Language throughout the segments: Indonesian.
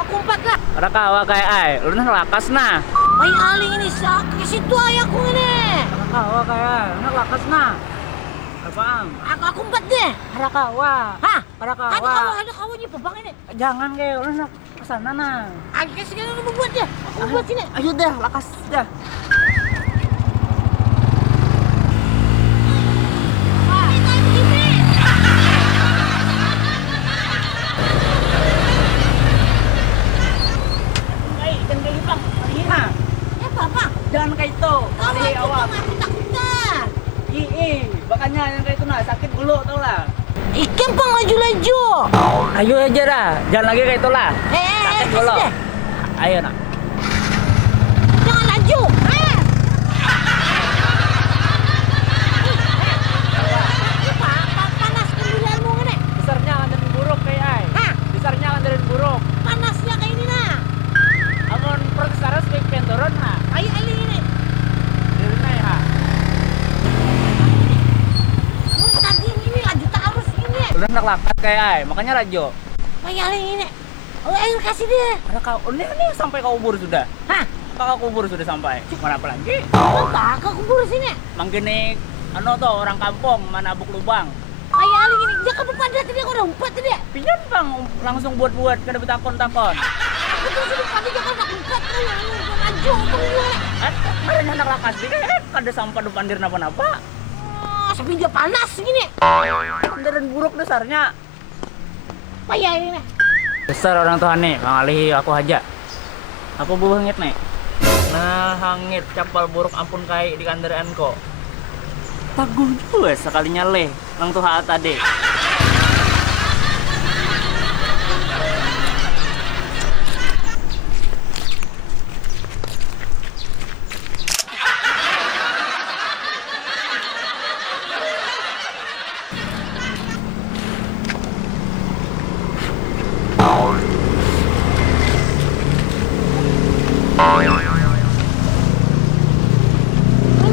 aku empat lah. Rakawa kayak ay, lu nah lakas nah. Ay aling ini sa ke situ ayahku ini. Rakawa kayak ay, lu nah lakas nah. Apaan? Aku empat deh. Rakawa. Hah? Rakawa. Ada kawannya babang ini. Jangan kayak lu nah kesana nah. Aku kasih kalian lu buat ya. Aku buat sini. Ayo dah, lakas dah. Jangan kayak itu. Kamu Kali awak. aku takutan. Makanya yang kayak itu nah sakit dulu tau lah. Ikan pang laju-laju. Ayo aja dah, jangan lagi kayak itu lah. Sakit kasih dulu. deh. Ayo nak. Jangan laju. Panas kendalianmu ini. Besarnya kan dari buruk kayak ay. Hah? Besarnya kan dari buruk. Panasnya kayak ini nah. Amun proses aras baik penturun ha. Ayo Ali ini. Dari naik ha. Tadi ini laju tak harus ini. Udah nak lakat kayak ay, makanya rajo. Ayo Ali ini. Oh, ayo kasih dia. Ada kau, ini sampai kau kubur sudah. Hah? Kakak kubur sudah sampai. Mana apa lagi? Apa aku kubur sini? Mangkini, ano to orang kampung mana abuk lubang. Ayo Ali ini. Dia kamu pada tadi aku udah empat tadi. Pian bang, langsung buat kada betakon-takon. Betul sudah tadi dia kan empat kan laju tunggu. Ada anak lakas di kada sampah depan dir napa-napa. Tapi dia panas gini. Kendaraan buruk dasarnya. Ayo ini. Besar orang tua nih, Bang Ali aku aja. Aku buhangit nih. Nah, hangit capal buruk ampun kai di kandaraan ko. Taguh juga sekalinya leh, lang tuha tadi.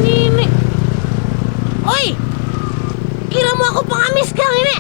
Ini. Oi. Kira mau aku pengamis sekarang ini.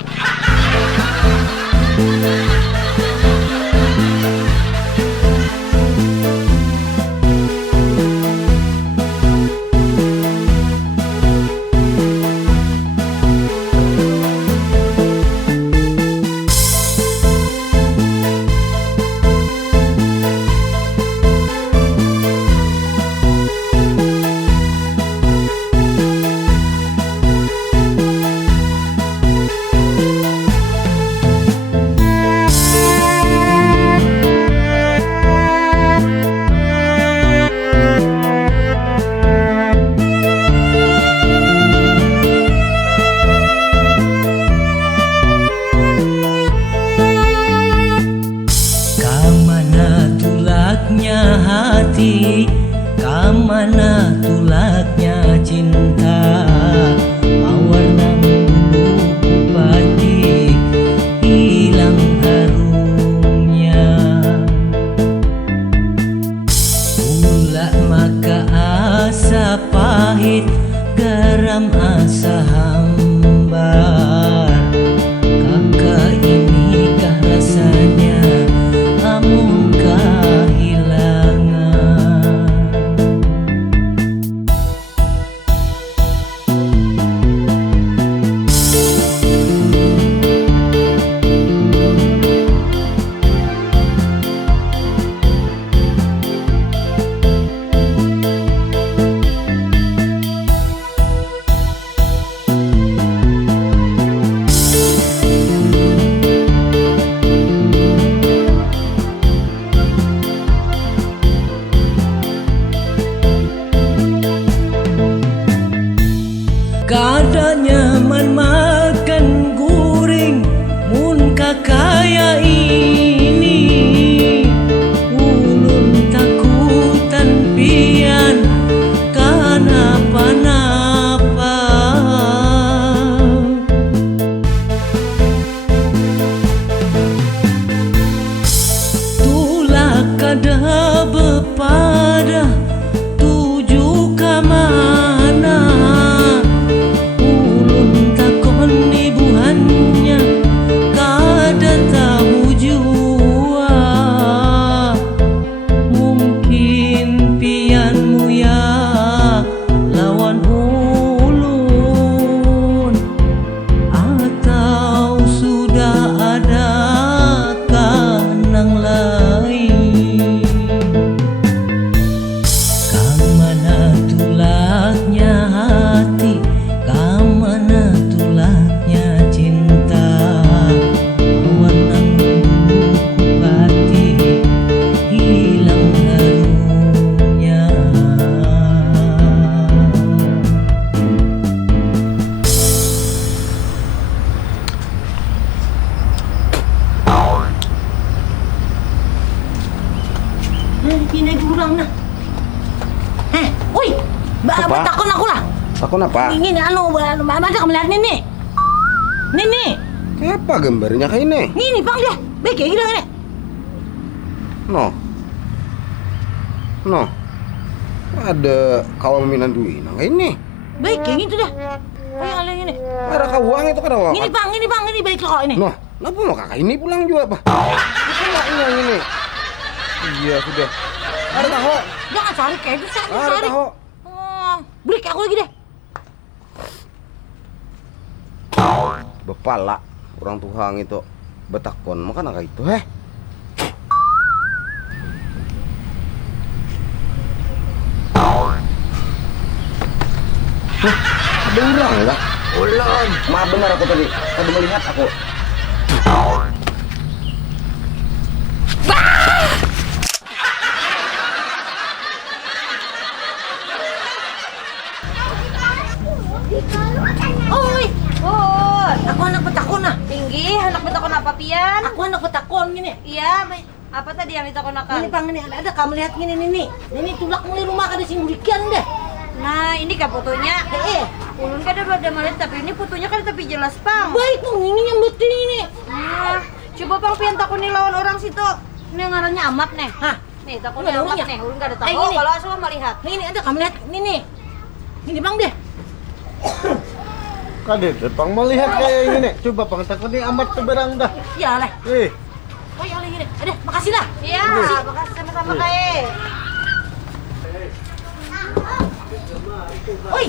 Kamana tulaknya hati, kamana tulaknya cinta, mawarna dulu kupati hilang harumnya. Pula maka asa pahit, garam asa hambar. Kakak ini kah rasanya amun kehilangan. pinay durang na. Uy! Apa? Takon ako lah. Takon apa? Ini mana kamu lihat Nini? Nini, Apa gambarnya kayak ini? Nini bang dia. Baik kayak gini ini. No. No. Ada kawan minan duit nah kayak ini. Baik kayak gitu dah. Kayak kali ini. Ada kawang itu kan awak. Ini bang, ini baik kok ini. Noh, kenapa mau kakak ini pulang juga, Pak? Itu enggak yang ini. Iya, sudah. Ada tahu. Jangan cari kayak gitu, Ada cari. tahu. Oh, beli kayak aku lagi deh. Bepala orang Tuhang itu betakon makan kayak itu, Ada orang ya? Ulang. Maaf benar aku tadi melihat aku. Oi, aku anak petakon nah. Tinggi, anak betakon apa pian? Aku anak petakon gini. Iya, apa tadi yang ditakonakan? Ini pang ini ada kamu lihat gini Nini. Nini tulak mulai rumah kada sing bulikan deh. Nah, ini kah fotonya? Ulun kan ada melihat, tapi ini fotonya kan tapi jelas, Pang. Baik pang ini yang betul ini. Nah, coba Pang pian takuni lawan orang situ. Ini ngarannya Amat nih. Hah? Nih, takuni Ada Amat orangnya? nih. Ulun gak ada tahu. gini. Kalau asal melihat. Ini ada kamu lihat Nini. Ini bang deh. Kadet, Pang melihat kayak gini. Coba Pang takut ini amat seberang dah. Ya lah. Eh, Oh yang gini. Ada, makasih lah. Iya, makasih sama-sama kayak. Oi,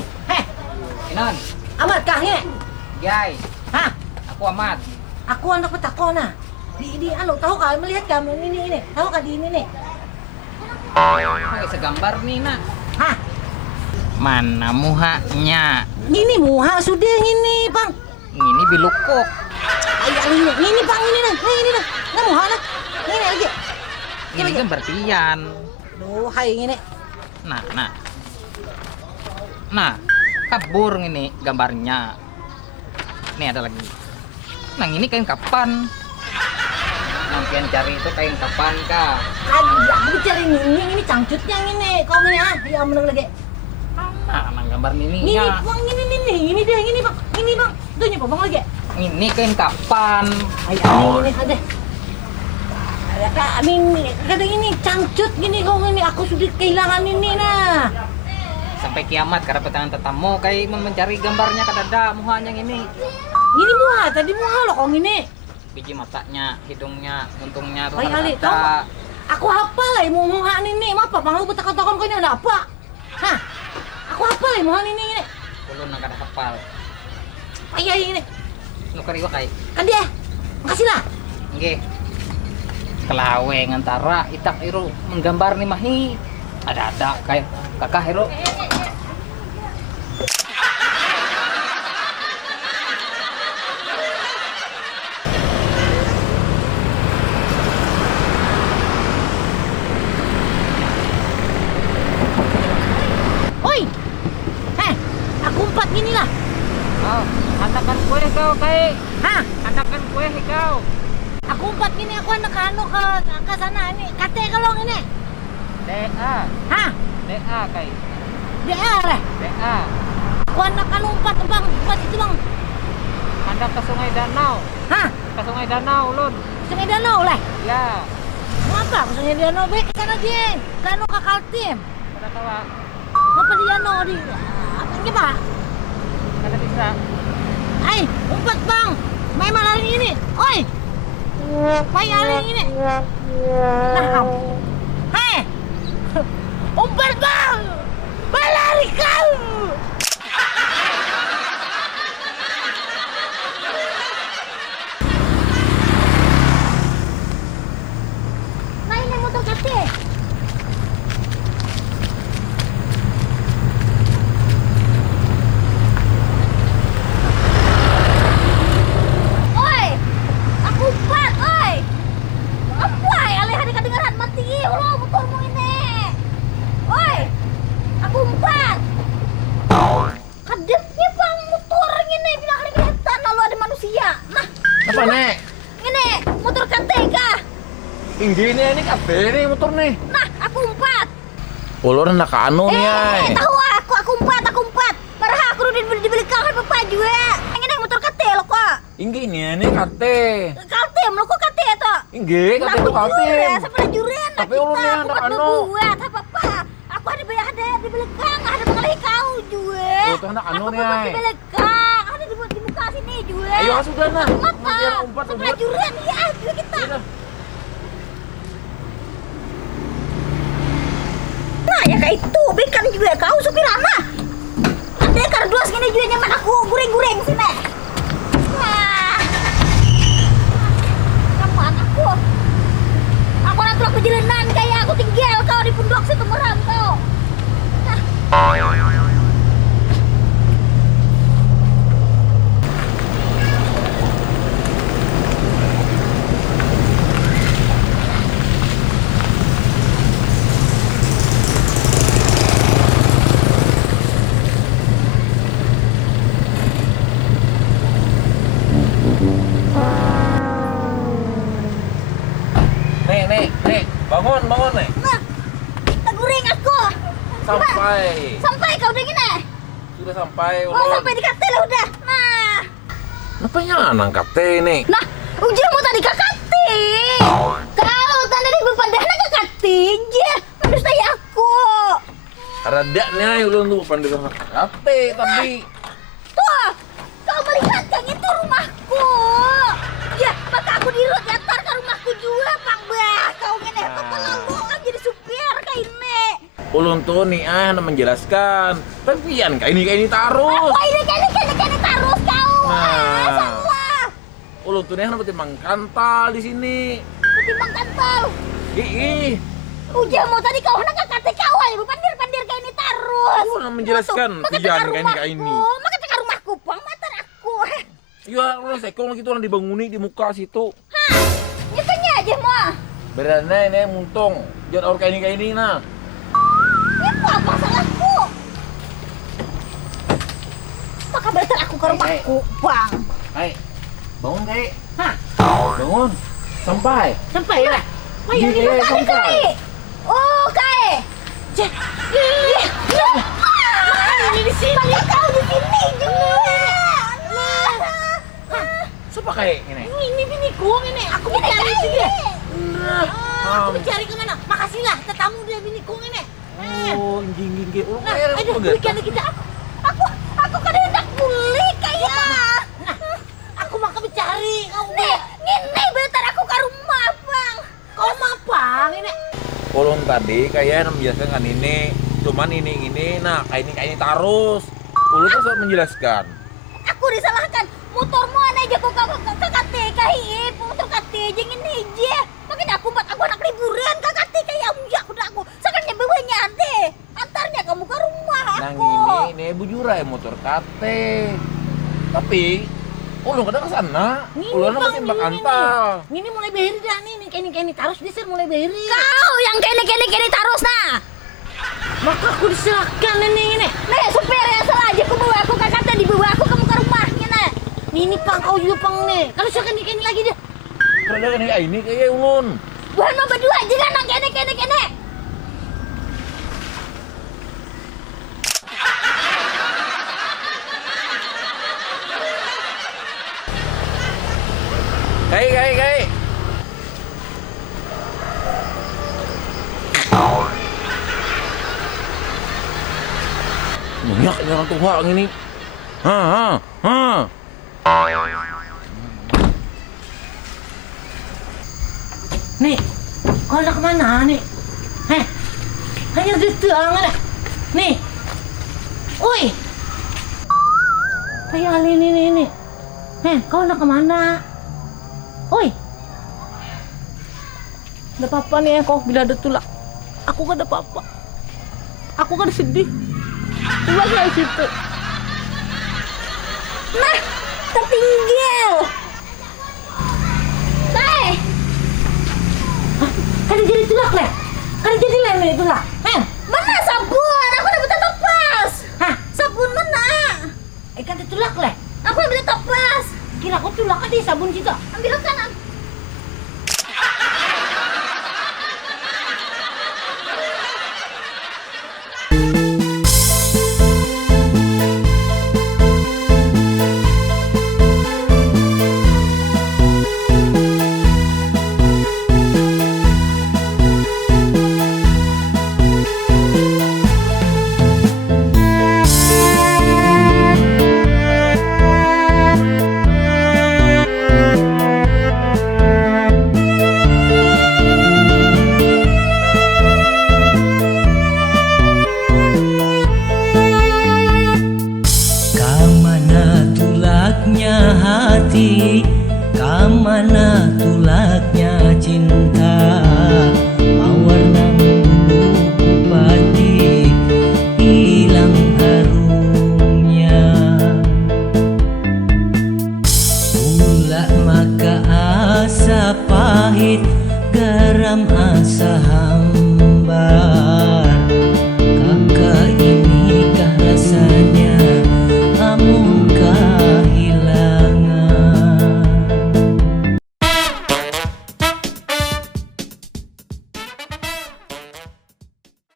Inon, Amat kah ini? Jai, Hah? aku Amat. Aku anak petakon nah. Di tahu kah melihat kamu ini. Tahu kah di ini nih? Segambar nih, nak. Hah? Mana muhanya? Ini muha sudah ini, Bang. Ini bilukuk. Ayah ini Bang, ini dah. Ini dah. Nggak muha lah. Ini lagi. Ini gambar tian. Duh, hai ini. Nah, kabur ini gambarnya. Nih ada lagi. Nah, ini kain kapan? Nampian cari itu kain kapan, Kak? Aduh, aku cari ini cangcutnya ini. Kau ini ah, ya menang lagi. Nah, gambar Ini nininya. Bang, ini dia, ini Bang. Ini Bang. Tuh nyoba Bang lagi. Ini kain kapan? Ayah, ini ada. Ada Kak, ini kadang ini cangcut gini kau ini. Aku sudah kehilangan ini nah. Sampai kiamat karena petangan tetamu kayak mencari gambarnya kadada muhanya ini. Ini muha, tadi muha loh kau ini. Biji matanya, hidungnya, untungnya tuh Baik kali, ada. tahu. Aku hafal lah muha ini. Apa Bang lu betak-betakan kau ini ada apa? Hah? Aku hafal lah muha ini. Ulun nang kada hafal. Ayah ini. Nukari wa kay. Kan dia. Makasih lah. Nggih. Kelawe ngantara itak iru menggambar nih mahi. Ada kayak kakak iru. Oi. Aku empat gini lah. Oh, hantakan kue kau kay. Hah? Hantakan kue kau. Aku empat gini, aku anak anu ke sana ini. Kate kalau ini. DA. Hah? DA kay. Dia lah. DA. Aku anak anu empat Bang. Empat itu Bang. Handak ke Sungai Danau. Hah? Ke Sungai Danau, Ulun. Sungai Danau lah. Ya. Ngapa? Ke Sungai Danau baik ke sana Jin. Kanu ke Kaltim. Kada kawa. Ngapa di Danau di apa ini Pak? Kada bisa. Ay, umpat Bang. Main malam ini. Oi. Main malam ini. Nah. Hai. Umpat Bang. Balari kau. Main yang motor kate. Oi, aku empat, oi. Apa ya? Alih hari kedengaran mati, ulo motormu ini. Gini ini kate nih motor nih. Nah, aku umpat. Ulur nak anu nih ay. Tahu aku umpat. Parah aku udah dibeli kangen papa juga. Ini motor kate lo kok. Inggi ini kate. Kate, lo kok kate to? Inggi kate itu kate. Sampai jurean Tapi ulurnya anak anu. Buat apa? Aku ada dibeli kang, ada mengalih kau juga. Oh, itu anak anu nih ay. Aku dibeli kang, ada di muka sini juga. Ayo sudah nah. Mata. Biar umpat Sampai jurean ya, juga kita. Nah, ya kayak itu, bekan juga kau supir anak. Ada kardus gini juga nyaman aku goreng-goreng sini. Nah, kamu anakku. Aku nanti aku jalanan kayak aku tinggal kau di pundok situ meram kau. Nah. Nek, bangun nek. Nah, tak goreng aku. Sampai kau udah gini. sudah sampai. Oh, sampai di katil udah. Nah. Napanya nang kate nih? Nah, ujian mau tadi kakati. Kau tanda di bepadahna kakati aja. Menurut saya aku. Rada nih ulun tuh pandai kate tapi. Tuh, kau melihat kan itu rumahku. Ya, maka aku diantar ke rumahku juga, Pak Bah. Kau ngene kepelaluan jadi supir kayak ini. Ulun tuh nih menjelaskan. Tapi yan kayak ini taruh. Wah, ini taruh kau. Nah. Salah. Ulun tuh nih timbang kantal di sini. Ketimbang kantor. Ih. Ujian mau tadi kau nak kate kau aja pandir kayak ini terus. Aku nak menjelaskan pian kayak ini. Maka cek rumahku, Bang, matar aku. Iya, ulun sekong gitu orang dibanguni di muka situ. Hah, nyetanya aja mau. Berana ini muntung. Jangan orang kayak ini nah. Ini apa salahku? Maka berarti aku ke rumahku, Bang. Hai, bangun kayak. Hah? Bangun. Sampai. Sampai lah. Ayo Ini ini kayak tadi kai. Oh, kai. Cek. Ini di sini. Kau di sini juga. Siapa kayak ini? Ini biniku ini. Aku mencari dia. Aku mencari kemana? Makasihlah, tetamu dia biniku ini. Oh, gini. Oh, Nah, kayak aduh, berikan kita. Aku kan hendak pulih kayak. Nah, aku mau mencari kau. Ngene bentar aku ke rumah, Bang. Kau mapang ini. Kolong tadi kayak menjelaskan kan ini. Cuman ini. Nah, kayak ini terus. Ulun kan sempat menjelaskan. Aku disalahkan. Motormu aneh aja kok kakate kayak motor kate aja ngene aja. Makin aku anak liburan kakate kayak aku. Sekarang bawanya ade. Antarnya kamu ke rumah Nang aku. ini bujurai motor kate. Tapi ulun kadang ke sana. Ulun masih mbak antal. Ini mulai beri dah nih, kayak ini terus disir mulai beri. Kau yang kene terus nah. Maka aku diserahkan ini. Nih supir yang salah aja aku bawa aku kakate dibawa aku kamu ke rumahnya nah. Ini pang kau juga pang nih. Kalau siapa ini lagi dia. Kadang ini kayak ulun. Bukan mau berdua aja kan nah kene. Kayak. Banyak ini orang tua ini. Nih, kau nak kemana nih? Hanya gitu angan. Nih, oi. Kayak ini. Kau nak kemana? Oi. Ada apa-apa nih kau bila ada tulak. Aku gak ada apa-apa. Aku kan sedih. Coba kayak situ. Nah, tertinggal. Teh. Kan jadi tulak lah. Kan jadi lele tulak. Mana sabun? Aku udah minta topas. Hah? Sabun mana? Kan tulak lah. Aku udah minta topas. Kira aku tulak aja sabun kita. Ambil kanan. garam asaha